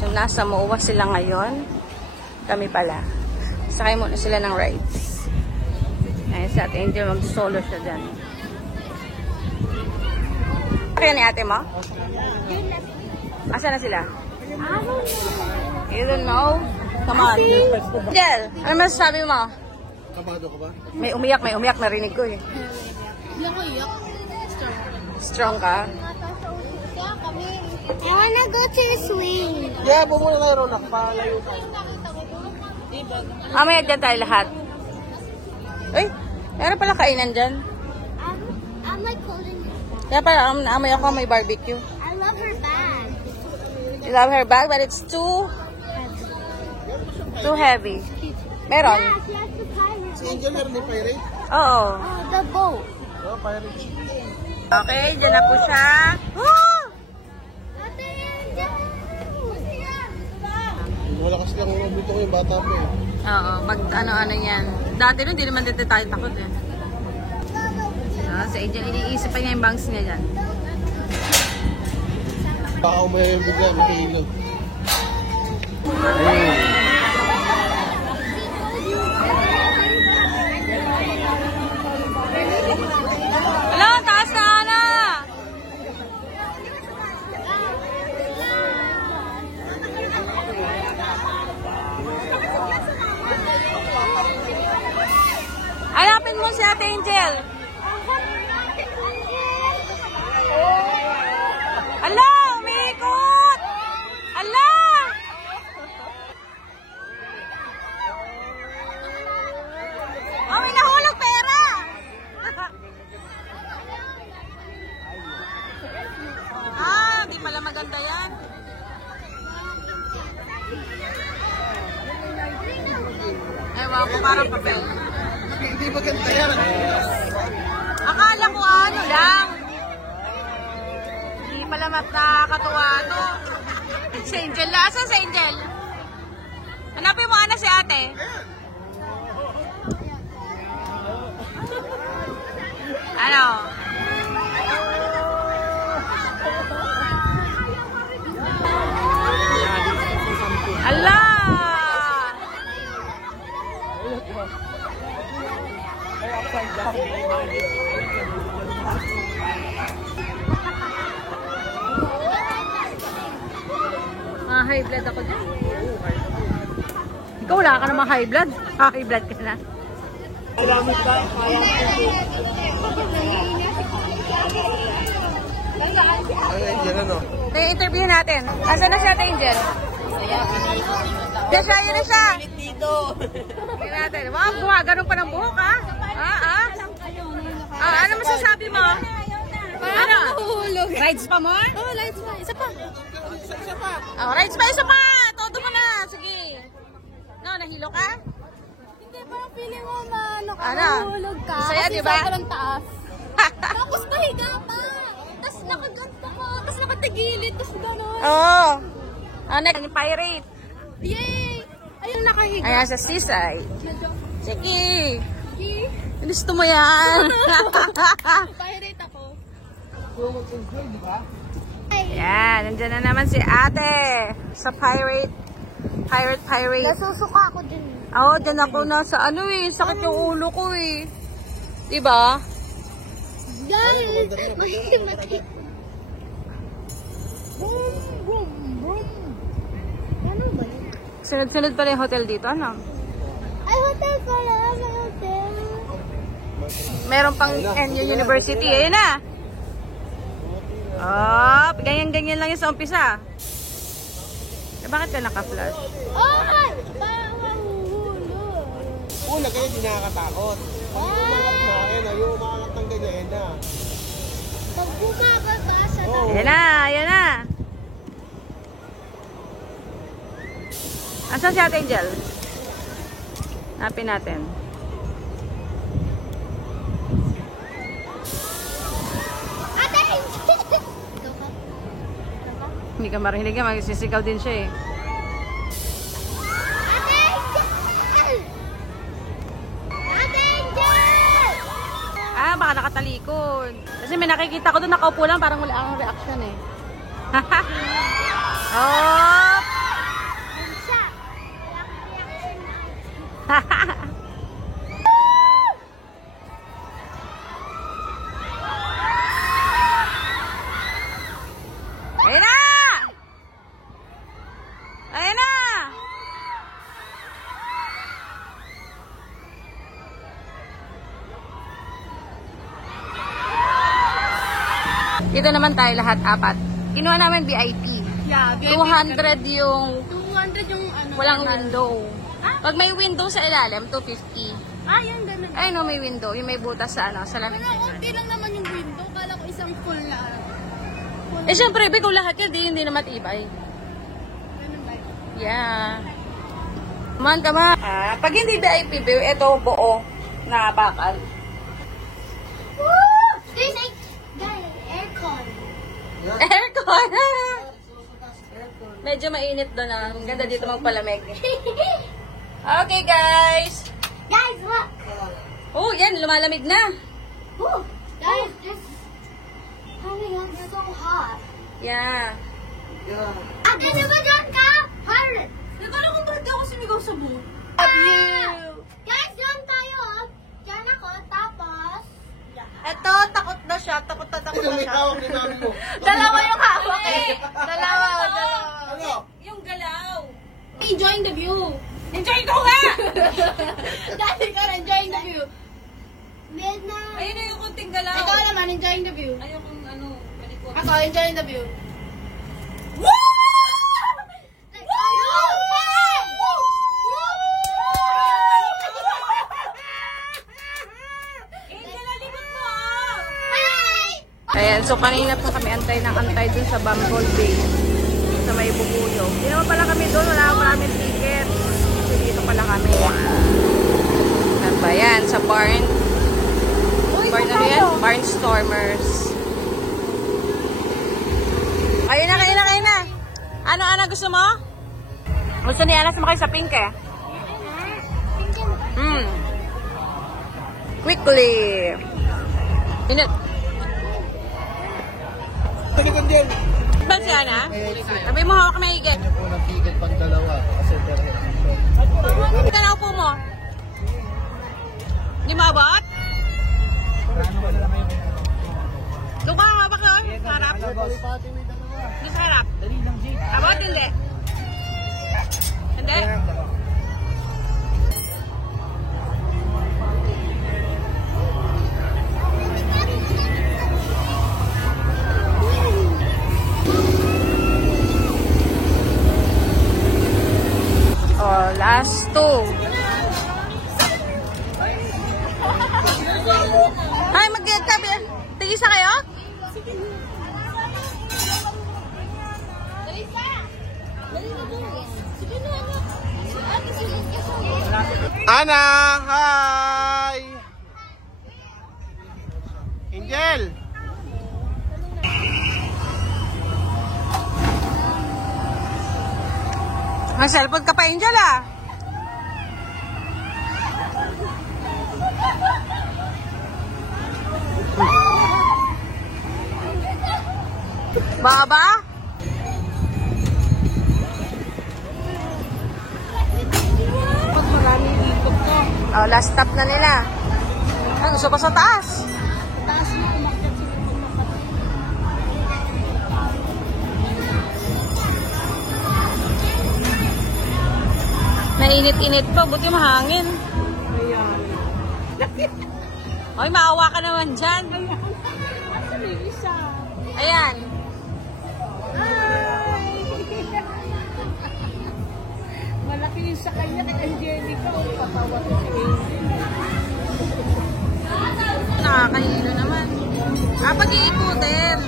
So, nasa MOA sila ngayon. Kami pala. Sakay muna sila ng rides. Ayun, si Ate Angel, mag-solo siya dyan. Kaya ni ate mo? Asa na sila? You don't know? Come on. Angel, ano masasabi mo? Kabado ka ba? May umiyak, narinig ko eh. Hindi ako iyak. Strong ka? I wanna go to the swing. Yeah, bumula na ron. Nakapalayo tayo. Mamaya dyan tayo lahat. Uy, meron pala kainan dyan. I'm like holding it. Kaya pala, amoy ako may barbecue. I love her bag. You love her bag, but it's too heavy. Meron? Yeah, she has the pirate. Si Angel meron ni Pirate? Oo. Oh, the boat. Oh, Pirate ship. Okay, dyan na po siya. Oh! Ate Angel! Malakas lang ang ulo ko yung bata mo eh. Oo, pag ano yan. Dati nun, hindi naman dito tayo takot eh. Sa Angel, iniisip pa niya yung bangs niya dyan. Baka umayayang bigla, makihilo. Hello, taas na Ana! Hanapin mo si Ate Angel. Ala, umiikot! Ala! Oh, may nahulog pera! Hindi pala maganda yan. Ewan ko, parang papel. Hindi maganda yan. Akala ko ano lang. Hindi pala nakakatuwa to. Si Angel, asan si Angel? Hanapin mo Ana si ate. Ano? Allah! High blood ako dyan. Ikaw wala ka naman high blood. High blood ka na. Alamit ba? Ay, Angel ano? I-interview natin. Asan na siya, Angel? Diyan siya, yun na siya. Tingnan natin. Wow, buha. Ganun pa ng buhok, ha? Ano masasabi mo? Ano? Rides pa more? Oh, lights pa. Isa pa. Oh, rides pa, isa pa! Todo mo na. Sige. No, nahilo ka? Hindi, parang feeling mo na Ano? nakahulog ka. Saya, kasi diba? sobrang taas. Tapos pahiga pa. Tapos nakaganta ka. Tapos nakatigilid. Tapos gano'n. Oo. Ano, yung pirate. Yay! Ayun, nakahiga. Ayan, sa seaside. Sige. Yay! Gusto mo yan. Pirate ako. Yan, nandiyan na naman si ate. Sa pirate. Pirate. Nasusuka ako dun. Oo, dyan ako na sa ano eh. Sakit yung ulo ko eh. Diba? Guys! Mati. Boom, boom, boom. Ano ba yun? Sunod-sunod pala yung hotel dito, ano? Ay, hotel pala. May hotel. Meron pang NU University. Ayun na. Oh, ganyan-ganyan lang yung sa umpisa. Eh, bakit ka naka-flash? Ay! Parang mahuhulog. Una kayo, di nakakatakot. Pag umangat na, yung umangat ng ganyan na. Pag bumababa sa Ayan na, ayan na. Asan si Ate Angel? Hanapin natin. Ate! Hindi ka marinig yan, magsisigaw din siya eh. Ate Angel! Ate Angel! Baka nakatalikod. Kasi may nakikita ko doon, nakaupo lang, parang wala akong reaction eh. Oh! Ayan na! Dito naman tayo lahat, 4. Kinuha namin VIP. Yeah, 200 yung 200 yung ano. walang window. Pag may window sa ilalim, 250. Yan, ganun. Ay no, may window. Yung may butas sa ano, sa lamig. Wala, konti lang naman yung window. Kala ko isang full na ano. Eh syempre, kung lahat yun, hindi na matibay. Ganun ba yun? Yeah. Tama. Pag hindi VIP view, ito buo na bakal. Woo! There's a aircon. Aircon! Medyo mainit doon ah. Ang ganda dito magpalamig. Okay guys! Guys, look! Oh, yan. Lumalamig na. Woo! Guys, this... Oh my God, it's so hot. Yeah. Ate, di ba dyan ka? Pirate! Nagkala kong ba't ako sumigaw sa buhok? Love you! Guys, dyan tayo. Dyan ako, tapos... Ito, takot na siya. Takot na May hawak ni mami mo. Dalawa yung hawak eh. Dalawa. Ano? Yung galaw. Enjoying the view. Enjoy ko nga! Dati ka, enjoying the view. Midnight. Ayun na yung kunting galaw. Ikaw naman, enjoying the view. Ayokong ano, malikot. Ako, enjoying the view. Ayan, so kanina pa kami antay dun sa Bumblebee sa may Bubuyo. Hindi naman pala kami doon, wala maraming ticket. Kasi dito pala kami. Ano ba yan? Sa barn. Barn ano yan? Barnstormers. Ayun na, kain na. Ano gusto mo? Gusto ni Ana sumakay sa pink eh. Quickly. Init. Tagitan din. Ba si Ana? Sabi mo hawak may higit. Ano po ng ticket pang dalawa? Kasi perhe. Hindi ka na upo mo. Hindi maabot? Doon ka hawak yun? Sa harap? Doon sa harap? Abot hindi? Hindi? Oh, last two. Ay, mag-gabi. Tigisa kayo? Ana! Hi! Angel! May cellphone ka pa, Angel ah. Baba? Oh, last stop na nila. Ay, gusto pa sa taas. Nainit-init pa, buti mahangin. Ay, maawa ka naman dyan. Ayan. Malaki yung sa kanya kay Angelica. Patawa ko si Angel. Nakakahilo naman. Pag-iikutin.